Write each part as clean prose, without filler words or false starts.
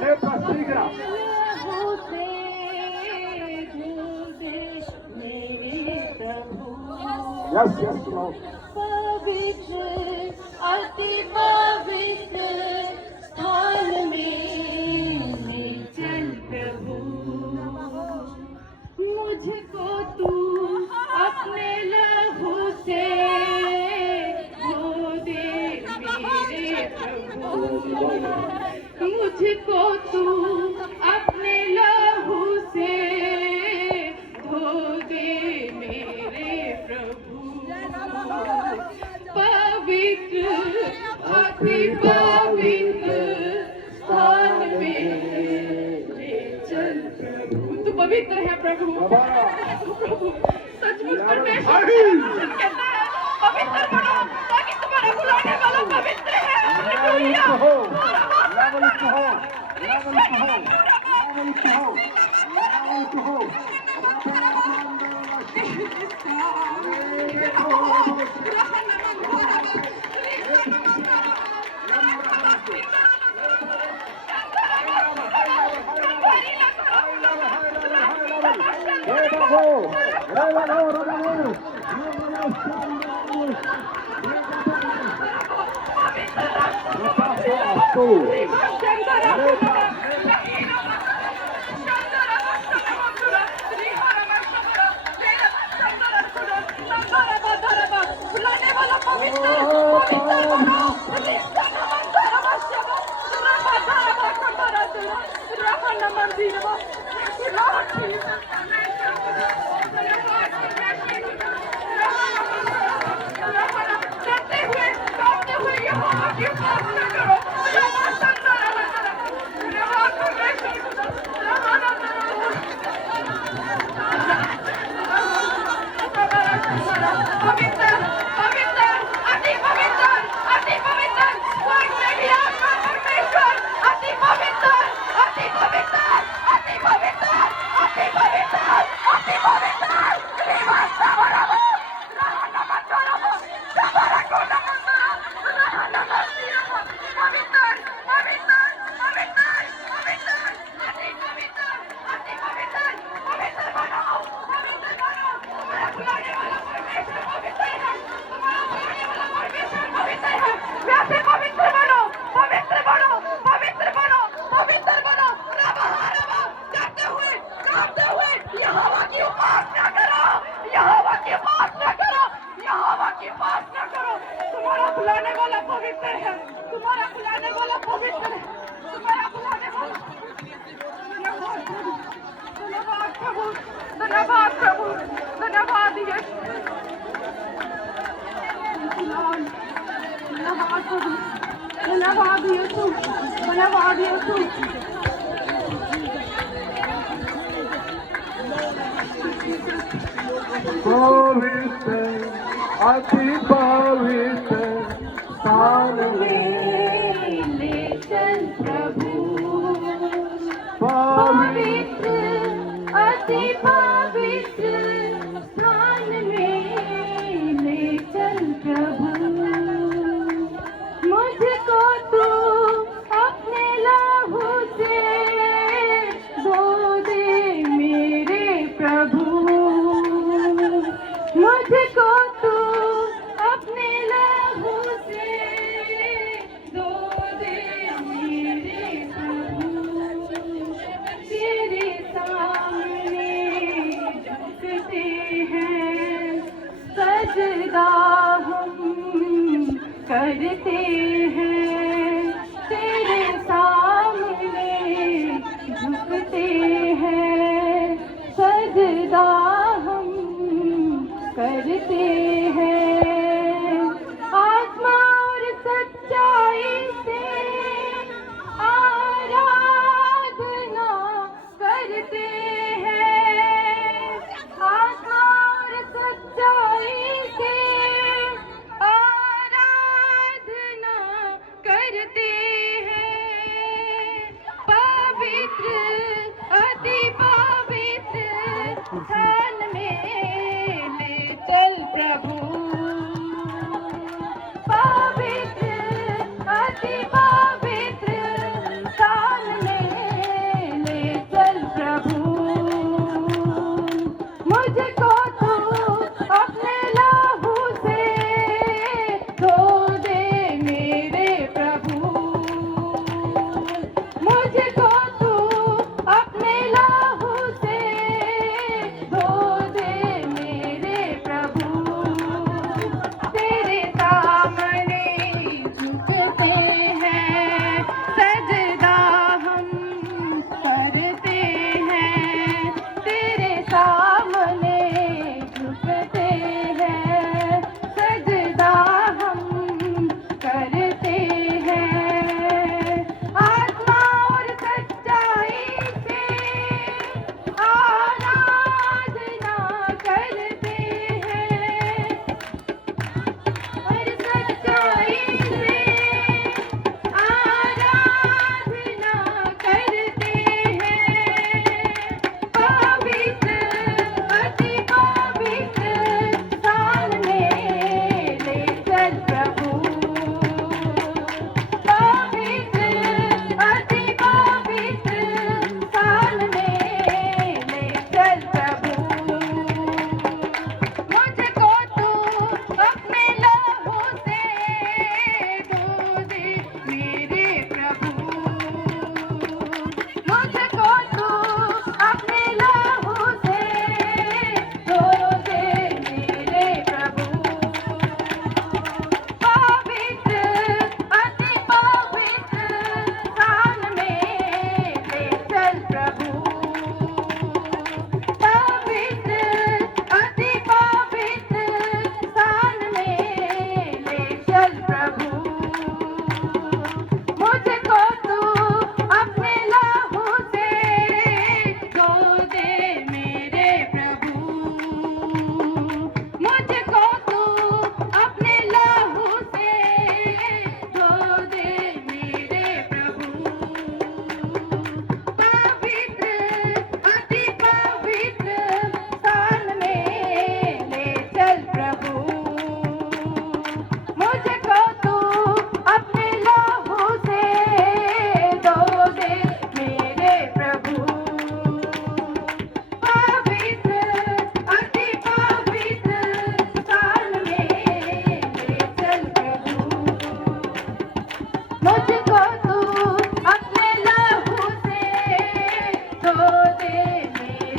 Le pastigra. Yes, yes, Lord. पवित्र अति पवित्र स्थान में चल प्रभु, मुझको तू अपने लहू से धो दे मेरे प्रभु, मुझको तू अपने लहू से धो दे मेरे प्रभु, पवित्र अति पवित्र स्थान में ले चल प्रभु। तू पवित्र है प्रभु, प्रभु सचमुच परमेश्वर कहता है पवित्र बनो ताकि तुम्हारा बुलाने वाला पवित्र है। हालेलुया। पवित्र अति पवित्र स्थान में ले चल प्रभु, पवित्र अति पवित्र स्थान में ले चल प्रभु, मुझको तू अपने लहू से धो दे मेरे प्रभु, मुझको तू अपने लहू से धो दे मेरे प्रभु, तेरे सामने झुकते हैं सजदा हम करते हैं, तेरे सामने झुकते हैं सजदा हम करते हैं, आत्मा और सच्चाई से आराधना करते हैं, आत्मा और सच्चाई से आराधना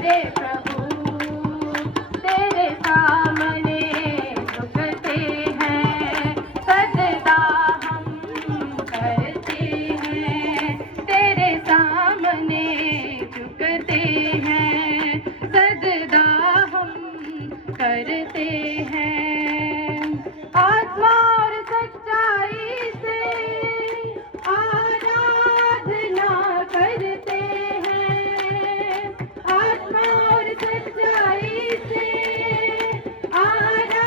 मेरे प्रभु तेरे सामने झुकते हैं सजदा हम करते हैं तेरे सामने झुकते हैं सजदा हम करते हैं आत्मा और सच्चाई से आराधना करते हैं आत्मा और सच्चाई से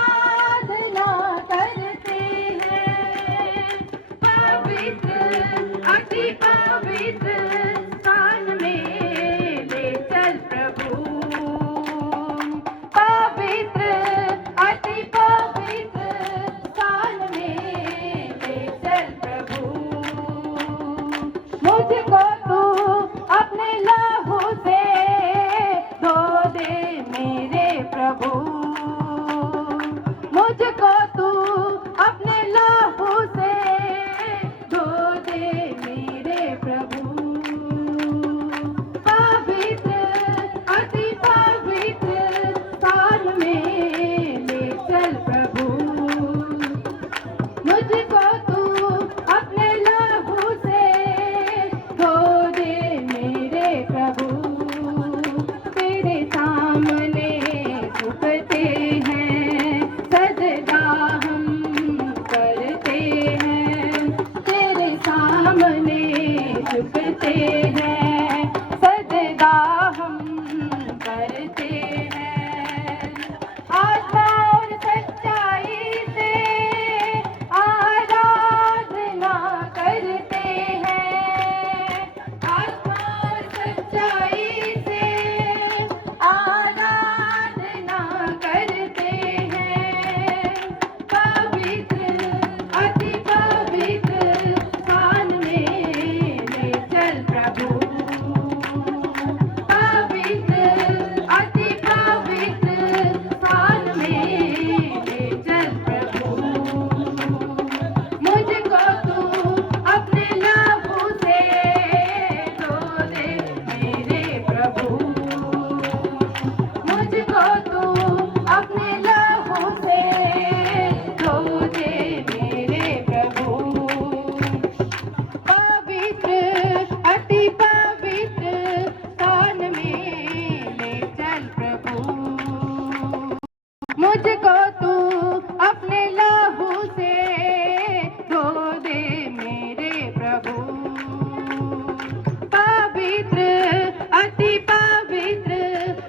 आराधना करते हैं पवित्र अति पवित्र स्थान में ले चल प्रभु पवित्र अति पवित्र स्थान में ले चल प्रभु मुझको तू अपने लहू से धो दे मेरे प्रभु मुझको तू अपने लहू से धो दे मेरे प्रभु पवित्र अति पवित्र स्थान में ले चल प्रभु मुझको तू अपने लहू से धो दे मेरे प्रभु तेरे सामने झुकते हैं सजदा हम करते हैं तेरे सामने झुकते हैं सजदा हम करते हैं आत्मा और सच्चाई से आराधना करते हैं आत्मा और सच्चाई से आराधना करते हैं पवित्र अति पवित्र स्थान में ले चल प्रभु पवित्र अति पवित्र स्थान में ले चल प्रभु मुझको तू अपने लहू से धो दे मेरे प्रभु मुझको तू अपने लहू से धो दे मेरे प्रभु पवित्र अति पवित्र स्थान में ले चल प्रभु मुझको तू अपने लहू से धो दे मेरे प्रभु पवित्र अति पवित्र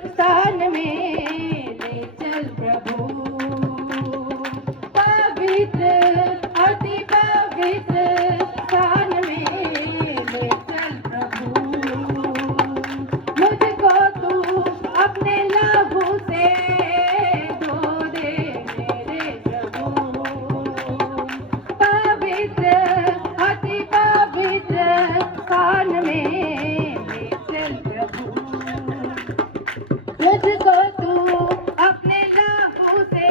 स्थान में ले चल प्रभु पवित्र अति पवित्र स्थान में ले चल प्रभु मुझको तू अपने लहू से धो दे मेरे प्रभु पवित्र अति पवित्र स्थान में ले चल प्रभु मुझको तू अपने लहू से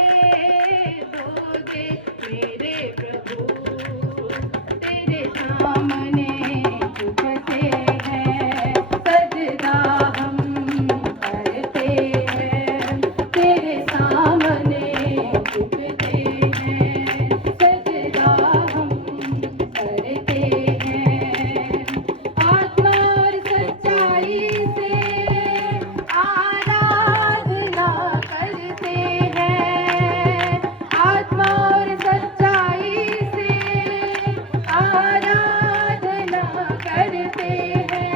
धो दे मेरे प्रभु तेरे सामने झुकते हैं सजदा हम करते हैं तेरे सामने झुकते हैं सजदा हम करते हैं आत्मा और सच्चाई से आराधना करते हैं आत्मा और सच्चाई से आराधना करते हैं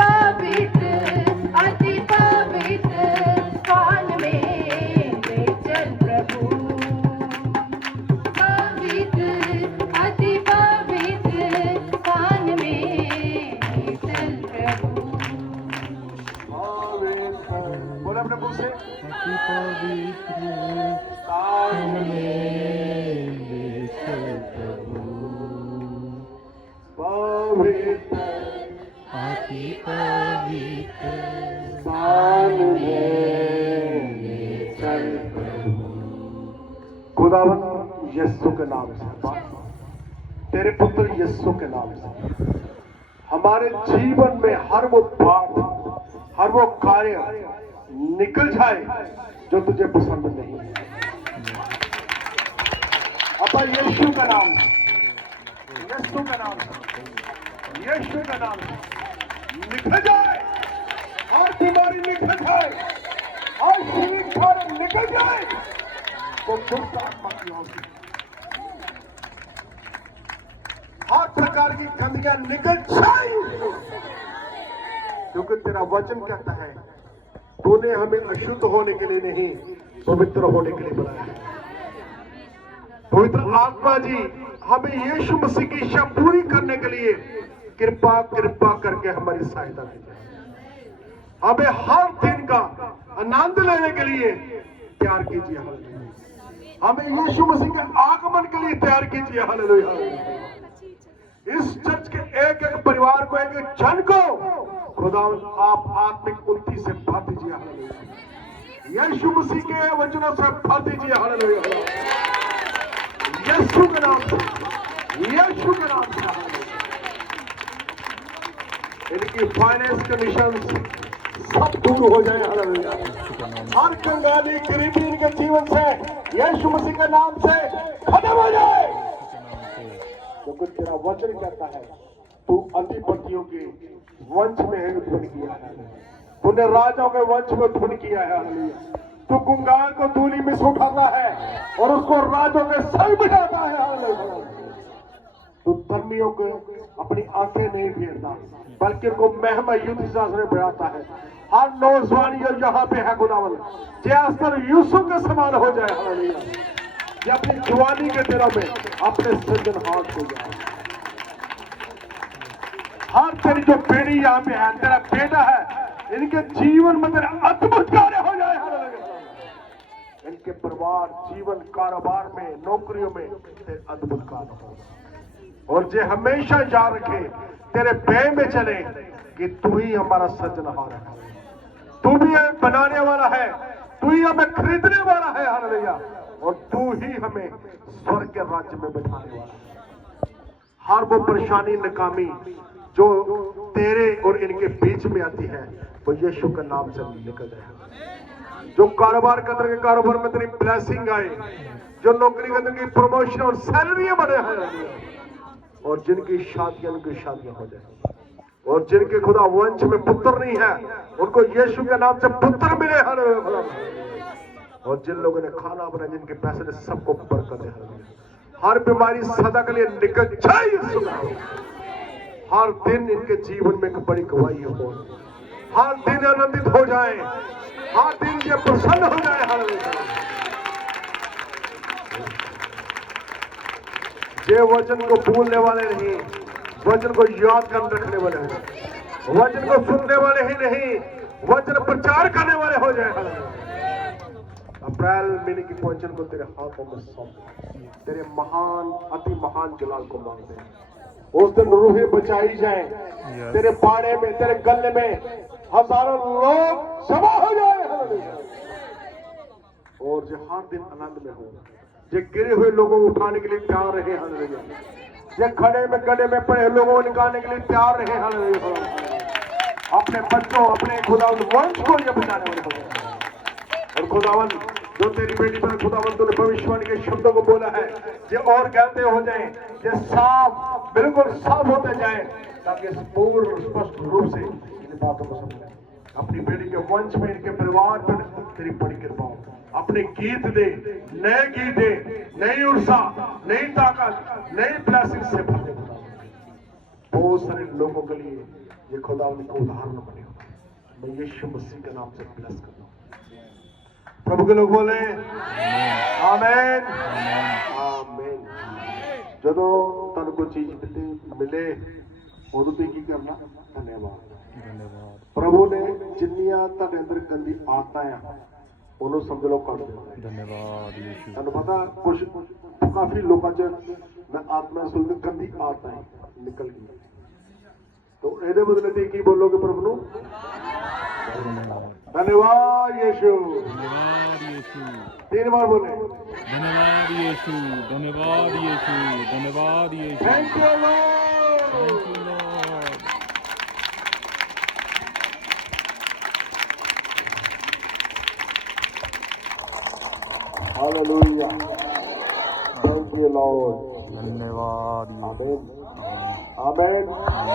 पवित्र अति पवित्र स्थान में ले चल प्रभु पवित्र अति पवित्र स्थान में ले चल प्रभु बोले अपने मुंह से अति पवित्र स्थान में ले चल प्रभु पवित्र अति पवित्र स्थान में ले चल प्रभु खुदावन यीशु के नाम से तेरे पुत्र यीशु के नाम से हमारे जीवन में हर वो बात और वो कार्य निकल जाए जो तुझे पसंद नहीं है। अपा यीशु का नाम, यीशु का नाम, यीशु का नाम निकल जाए और बीमारी निकल जाए और शरीर सारे निकल जाए तो दुष्ट आत्मा की ओर से हर प्रकार की गंदगियां निकल जाए, क्योंकि तेरा वचन कहता है तूने हमें अशुद्ध होने के लिए नहीं पवित्र होने के लिए बनाया है। पवित्र आत्मा जी हमें यीशु मसीह की इच्छा पूरी करने के लिए कृपा कृपा करके हमारी सहायता कीजिए। हमें हर दिन का आनंद लेने के लिए तैयार कीजिए। हमें यीशु मसीह के आगमन के लिए तैयार कीजिए। हालेलुया। इस चर्च के एक एक परिवार को, एक एक जन को खुदा आप आत्मिक उन्नति से भर दीजिए। हालेलुया। यीशु मसीह के वचनों से भर दीजिए। हालेलुया। यीशु के नाम से, यीशु के नाम से। इनकी फाइनेंस कंडीशन सब दूर हो जाए। हालेलुया। हर कंगाली गरीबी इनके जीवन से यीशु मसीह के नाम से खत्म हो जाए। तो कुछ तेरा वचन कहता है तू अधिपतियों के वंश में उत्पन्न किया है, तूने राजाओं के वंश में उत्पन्न किया है। हालेलुया। तू गुंगार को धूली में से उठाता है और उसको राजों के सर बिठाता है। हालेलुया। तू धर्मियों को अपनी आंखें नहीं फेरता बल्कि उनको महिमा युद्ध शास्त्र में बढ़ाता है। हर नौजवान यहाँ पे है खुदावन, जे अस्तर यूसुफ के समान हो जाए। हालेलुया। ये अपनी जवानी के दिनों में अपने सृजनहार हो जाए। हर तेरी जो बेटी यहाँ पे है, तेरा बेटा है, इनके जीवन में तेरा अद्भुत कार्य हो जाए। हालेलुया। इनके परिवार, जीवन, कारोबार में, नौकरियों में तेरे अद्भुत कार्य हो। और जे हमेशा याद रखे तेरे भय में चले कि तू ही हमारा सृजनहार है, तू भी हमें बनाने वाला है, तू ही हमें खरीदने वाला है। हालेलुया। और तू ही हमें स्वर्ग के राज्य में बैठाने वाला है। हर वो परेशानी, नाकामी जो तेरे और इनके बीच में आती है वो यीशु के नाम से निकल जाए। जो कारोबार के अंदर के कारोबार में तेरी ब्लेसिंग आए, जो नौकरी के अंदर की प्रमोशन और सैलरियां बढ़े हैं, और जिनकी शादियां उनकी शादियां हो जाए, और जिनके खुदा वंश में पुत्र नहीं है उनको यीशु के नाम से पुत्र मिले। हालेलुया। और जिन लोगों ने खाना बनाया, जिनके पैसे ने सबको बरकत है। हर बीमारी सदा के लिए निकल जाए। हर दिन इनके जीवन में एक बड़ी गवाही हो, हर दिन आनंदित हो जाए, हर दिन ये प्रसन्न हो जाए। हालेलुया। ये वचन को भूलने वाले नहीं, वचन को याद कर रखने वाले हैं, वचन को सुनने वाले ही नहीं, वचन प्रचार करने वाले हो जाए। हालेलुया। अप्रैल महीने की पहुंचन को तेरे हाथों में सौंप, तेरे महान, अति महान जलाल को मांगते हैं। उस दिन रूहें बचाई जाए, तेरे बाड़े में, तेरे गले में हजारों लोग जमा हो जाए। हालेलुया। और जो हर दिन आनंद में हो, जो गिरे हुए लोगों को उठाने के लिए तैयार रहे। हालेलुया। जो खड़े में गड्ढे में पड़े लोगों को निकालने के लिए तैयार रहे। हालेलुया। अपने बच्चों, अपने खुदावन वंश को ये बचाने वाले हो। और खुदावन जो तेरी बेटी पर खुदावन तूने भविष्यवाणी के शब्दों को बोला है, ये और कहते हो जाए, ये साफ, बिल्कुल साफ होते जाए, ताकि पूर्ण स्पष्ट रूप से इन बातों को समझे। अपनी बेटी के वंश में, इनके परिवार पर तेरी बड़ी कृपा हो। अपने गीत दे, नए गीत दे, नई ऊर्जा, नई ताकत, नई ब्लेसिंग से भर दे। बहुत सारे लोगों के लिए ये खुदावन का उदाहरण बने हो। मैं यीशु मसीह के नाम से ब्लेस करता हूँ। प्रभु के लोग बोले आमीन, आमीन। ਜਦੋਂ ਤੁਹਾਨੂੰ ਕੋਈ ਚੀਜ਼ ਮਿਲੇ ਉਦੋਂ ਤੁਸੀਂ ਕੀ ਕਰਨਾ? ਧੰਨਵਾਦ। ਪ੍ਰਭੂ ਨੇ ਜਿੰਨੀਆਂ ਤੁਹਾਡੇ ਅੰਦਰ ਗੰਦੀ ਆਦਤਾਂ ਆ ਉਹਨੂੰ ਸਮਝ ਲਓ ਕੱਢ ਦਿੰਦਾ ਹੈ। ਧੰਨਵਾਦ ਯੀਸ਼ੂ। ਤੁਹਾਨੂੰ ਪਤਾ ਕੁਝ ਕਾਫੀ ਲੋਕਾਂ 'ਚ ਮੈਂ ਆਤਮਾ ਸੁਣ ਕੇ ਗੰਦੀ ਆਦਤਾਂ ਨਿਕਲ ਗਈਆਂ, तो ਇਹਦੇ ਬਦਲੇ ਤੇ ਕੀ ਬੋਲੋਗੇ ਪ੍ਰਭੂ ਨੂੰ? धन्यवाद यीशु। धन्यवाद यीशु। 3 बार बोले धन्यवाद यीशु, धन्यवाद यीशु, धन्यवाद Yeshu. Thank you lord. Thank you lord. Hallelujah. Thank you, Lord. धन्यवाद यीशु। Amen. Amen.